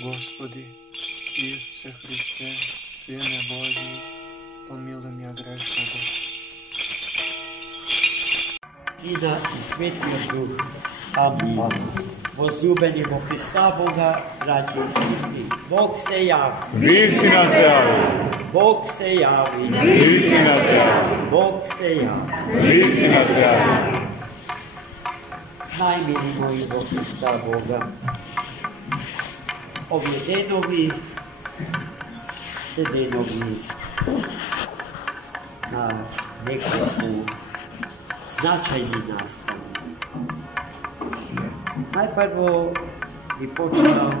Господи, Исусе Христе, Сине Божий, помилуй меня грешного. Сина и Светлиот Дух. Амин. Возлюбени во Христа Бога, братья и сестры, Бог се яви. Вистина се яви. Бог се яви. Вистина се яви. Бог се яви. Вистина се яви. Najmili moji во Христа Бога, овие денови се денови на неколку значајни настави. Најпрво би почнал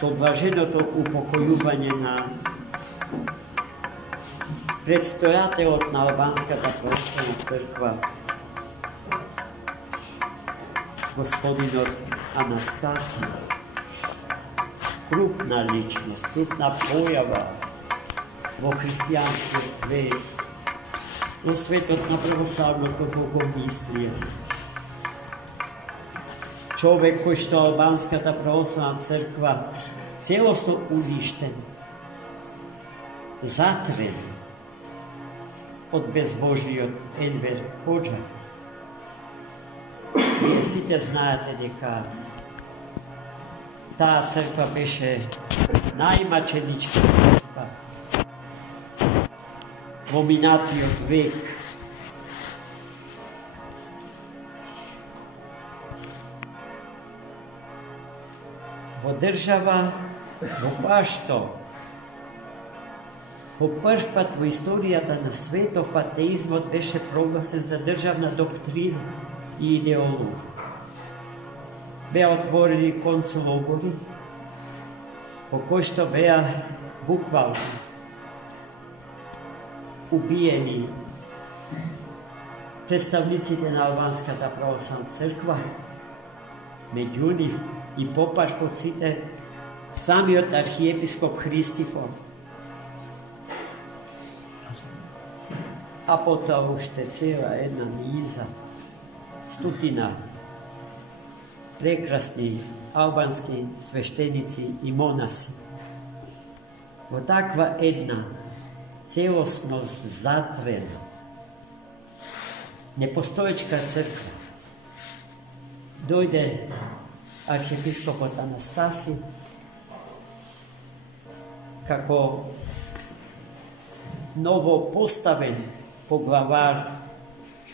со блаженото упокојување на предстојателот на Албанската православна црква, господинот Анастасија. Крупна личност, крупна појава во христијанскиот свет, во светот на православното богомислие. Човек кој што Албанската православна црква целосно уништен, затрен од безбожиот Енвер Хоџа. Вие сите знаете дека таа црква беше најмаченичка црква во минатиот век. Во држава, во која што по прв пат во историјата на светот атеизмот беше прогласен за државна доктрина и идеологија. Беа отворени концлогори, по кои што беа буквално убиени представниците на Албанската православна црква, меѓу нив и попархоците, самиот архиепископ Христифор, а потоа уште цела една низа, стотина прекрасни албански свештеници и монаси. Во таква една целосно затрена, непостоечка црква, дојде архиепископот Анастасија како ново поставен поглавар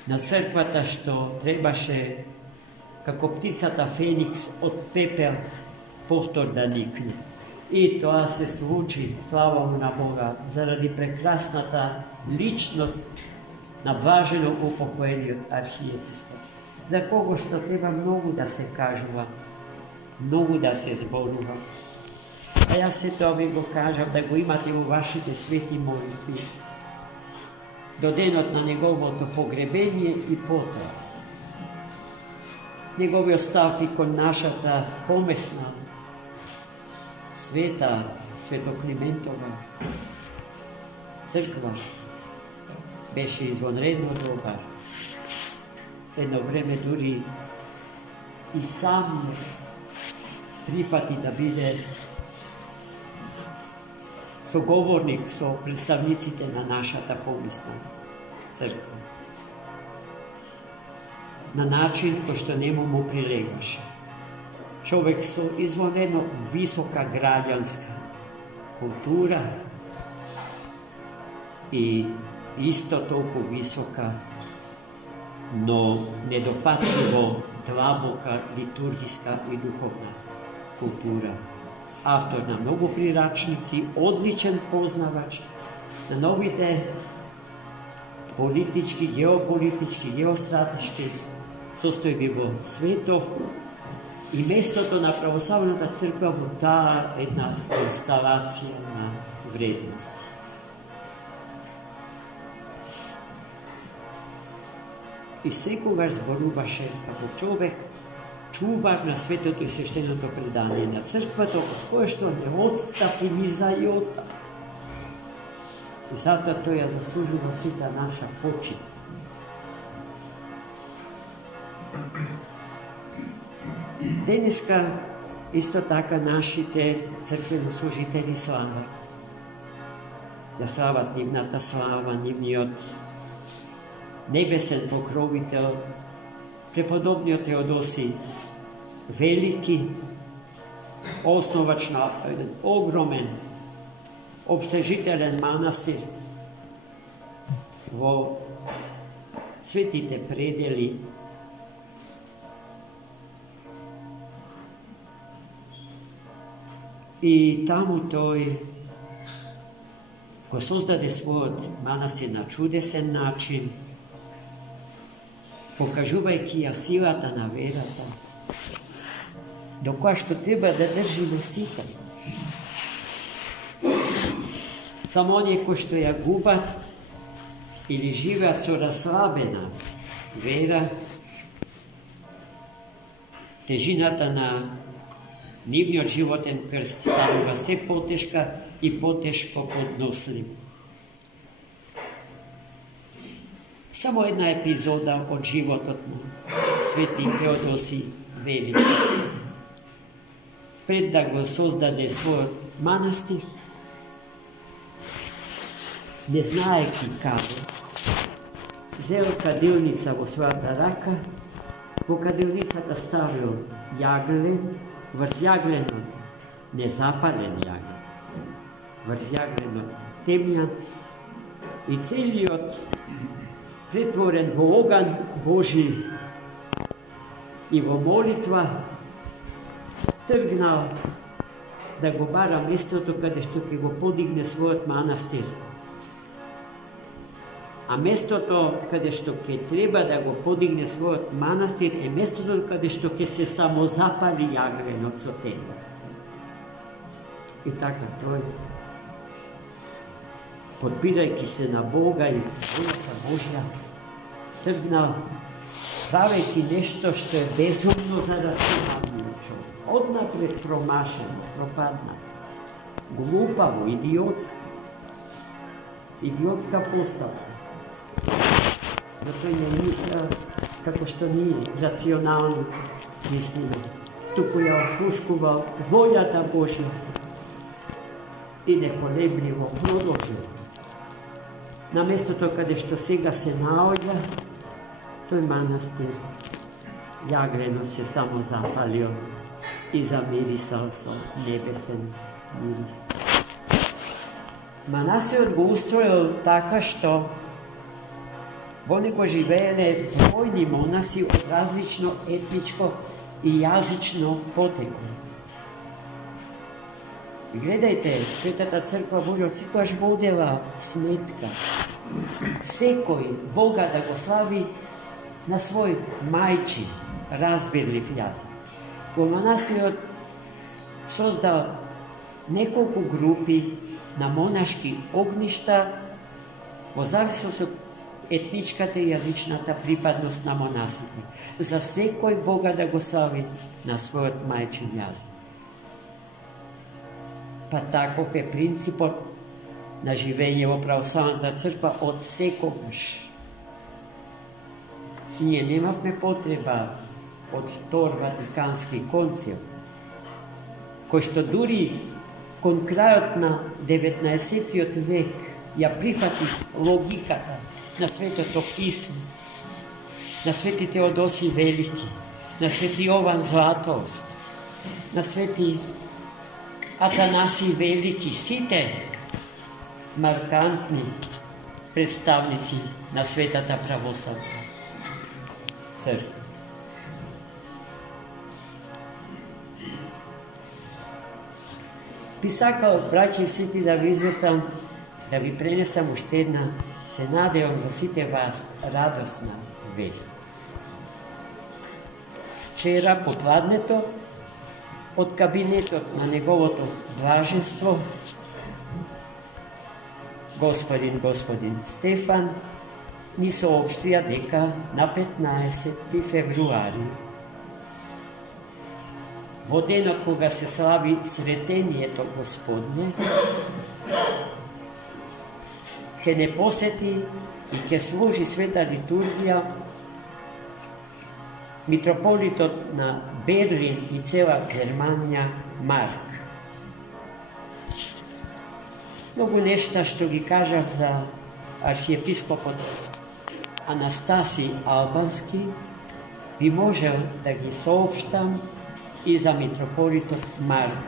на црквата, што требаше како птицата Феникс од пепел повтор да никне. И тоа се случи, слава му на Бога, заради прекрасната личност на блажено упокоениот архиепископ, за кого што треба многу да се кажува, многу да се зборува. А јас се тоа ви го кажам да го имате у вашите свети молитви до денот на неговото погребение и потоа. Негови оставки кон нашата помесна света Светоклиментова црква беше извонредно добар. Едно време дури и сам прифати да биде соговорник со представниците на нашата помесна црква. На начин кој што нему му прилегаше. Човек со извонредно висока граѓанска култура и исто толку висока, но недопатливо длабока литургиска и духовна култура. Автор на многу прирачници, одличен познавач на новите политички, геополитички, геостратешки состојби во светов и местото на православната црква во таа една констелација на вредност. И секогаш зборуваше како човек, чувар на светото и свештеното предание на црквата, од кое што не отстапи ни за јота. И затоа тој ја заслужува сите наша почит. Денеска isto така нашите црквени служители слава. Да слават нивната слава, нивниот небесен покровител, преподобниот Теодосий велики, основач на еден огромен обстежителен манастир во светите предели. И таму тој го создаде својот манастир на чудесен начин, покажувајќи ја силата на верата, до која што треба да држиме сите. Само оние кои што ја губат или живеат со расслабена вера, тежината на нивниот животен крст станува се потешка и потешко поднослив. Само една епизода од животот на свети Теодосий Велики. Пред да го создаде својот манастир, не знаеки како, зел кадилница во својата рака, во кадилницата ставил јаглен, врз јагленот незапален јаглен, врз јагленот темјан и целиот претворен во оган Божи и во молитва тргнал да го бара местото каде што ќе го подигне својот манастир. А местото каде што ќе треба да го подигне својот манастир е местото каде што ќе се самозапали јагленот со темја. И така тој, подпирајќи се на Бога и волјата Божја, тргнал, правејќи нешто што е безумно за рационалниот човек. Однапред промашено, пропаднато, глупаво, идиотска поставка. Но тој не мисля како што ние, рационални мислиме. Туку ја ослушкувал волјата Божја и неколебливо продолжил. На местото каде што сега се наоѓа, тој манастир, јагленот се само запалил и замирисал со небесен мирис. Манастирот го устроил така што во него живееле бројни монаси од различно етничко и јазично потекло. Гледајте, Светата црква Божја секогаш водела сметка. Секој Бога да го слави на свој мајчин, разбирлив јазик. Во манастирот создал неколку групи на монашки огништа во зависност од етничката и јазичната припадност на монасите. За секој Бога да го слави на својот мајчин јазик. Па таков е принципот на живење во православната црква од секогаш. Ние немавме потреба од Втор Ватикански концил, кој што дури кон крајот на 19. век ја прифати логиката на Светото писмо, на свети Теодосий Велики, на свети Јован Златоуст, на свети Атанасий Велики, сите маркантни представници на Светата православна црква. Би сакал, браќи и сити, да ви известам, да ви пренесам уште една, се надевам за сите вас, радосна вест. Вчера попладнето, од кабинетот на неговото блаженство, господин Стефан, ни соопштија дека на 15 февруари, во денот кога се слави Сретението Господне, ќе не посети и ќе служи света литургија Митрополитот на Берлин и цела Германија Марк. Многу нешта што ги кажав за архиепископот Анастасий Албански, би можел да ги соопштам и за митрополитот Марк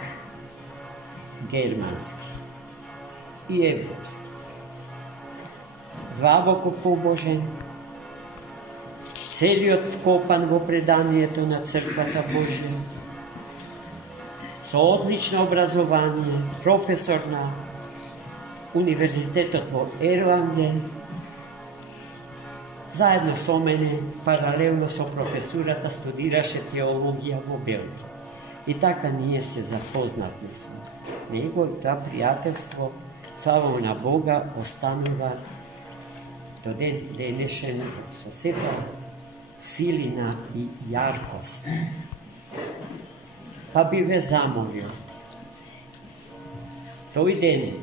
Германски и европски. Длабоко побожен, целиот вкопан во преданието на Црквата Божја, со одлично образование, професор на Универзитетот во Ерlangen, заедно со мене, паралелно со професурата, студираше теологија во Белгија. И така ние се запознатме сме. Неговото пријателство, слава на Бога, останува до ден денешен со сета силина и јаркост. Па би ве замолил, тој ден,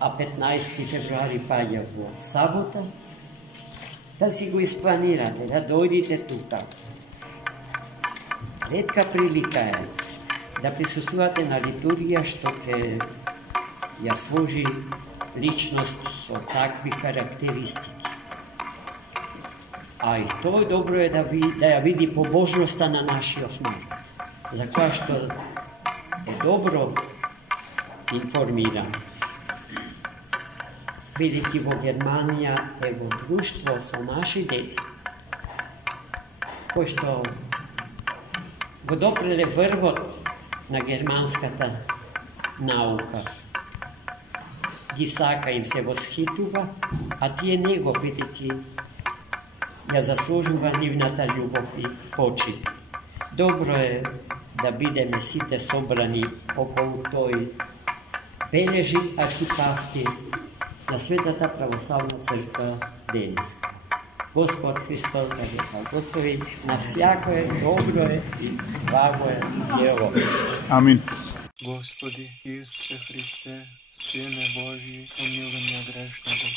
а 15 февруари паѓа во сабота, да си го испланирате, да дојдите тука. Ретка прилика е да присуствувате на литургија што ќе ја сложи личност со такви карактеристики. А и тоа добро е да ја види побожноста на нашиот народ, за која што е добро информиран. Бидејќи во Германија е во друштво со наши деца, кои што го допреле врвот на германската наука, ги сака, им се восхитува, а тие него, бидејќи ја заслужува нивната љубов и почит. Добро е да бидеме сите собрани околу тој бележи архипастир на Светата православна црква денес. Господ Христос да ги благослови на всякое добро и славо дело. Амин. Господи Исусе Христе, Сине Божий, помилуй меня грешного.